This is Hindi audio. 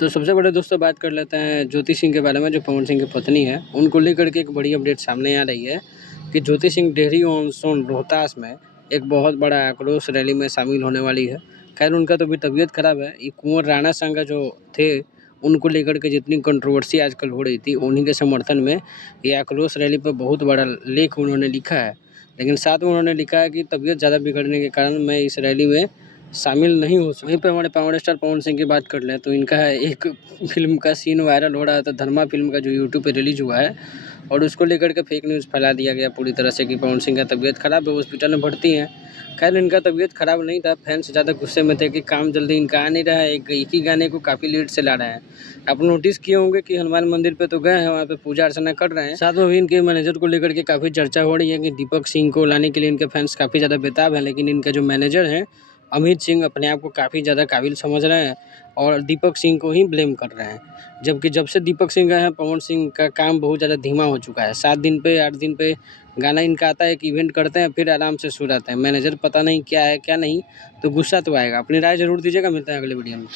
तो सबसे बड़े दोस्तों बात कर लेते हैं ज्योति सिंह के बारे में, जो पवन सिंह की पत्नी है। उनको लेकर के एक बड़ी अपडेट सामने आ रही है कि ज्योति सिंह डेहरी ऑन सोन रोहतास में एक बहुत बड़ा आक्रोश रैली में शामिल होने वाली है। खैर उनका तो भी तबीयत खराब है। ये कुंवर राणा संघ जो थे, उनको लेकर के जितनी कंट्रोवर्सी आजकल हो रही थी, उन्हीं के समर्थन में ये आक्रोश रैली पर बहुत बड़ा लेख उन्होंने लिखा है। लेकिन साथ में उन्होंने लिखा है कि तबीयत ज़्यादा बिगड़ने के कारण मैं इस रैली में शामिल नहीं हो सकता। वहीं पे हमारे पावर स्टार पवन सिंह की बात कर लें तो इनका एक फिल्म का सीन वायरल हो रहा था, धर्मा फिल्म का, जो यूट्यूब पे रिलीज हुआ है, और उसको लेकर के फेक न्यूज़ फैला दिया गया पूरी तरह से कि पवन सिंह का तबीयत खराब है, हॉस्पिटल में भर्ती हैं। खैर इनका तबीयत खराब नहीं था, फैंस ज़्यादा गुस्से में थे कि काम जल्दी इनका आ नहीं रहा है, एक ही गाने को काफ़ी लेट से ला रहे हैं। आप नोटिस किए होंगे कि हनुमान मंदिर पे तो गए हैं, वहाँ पे पूजा अर्चना कर रहे हैं। साथ में भी इनके मैनेजर को लेकर के काफ़ी चर्चा हो रही है कि दीपक सिंह को लाने के लिए इनके फैंस काफ़ी ज़्यादा बेताब हैं, लेकिन इनका जो मैनेजर हैं अमित सिंह अपने आप को काफ़ी ज़्यादा काबिल समझ रहे हैं और दीपक सिंह को ही ब्लेम कर रहे हैं। जबकि जब से दीपक सिंह गए हैं, पवन सिंह का काम बहुत ज़्यादा धीमा हो चुका है। 7 दिन पे 8 दिन पे गाना इनका आता है, एक इवेंट करते हैं, फिर आराम से सो जाते हैं। मैनेजर पता नहीं क्या है क्या नहीं, तो गुस्सा तो आएगा। अपनी राय ज़रूर दीजिएगा, मिलते हैं अगले वीडियो में।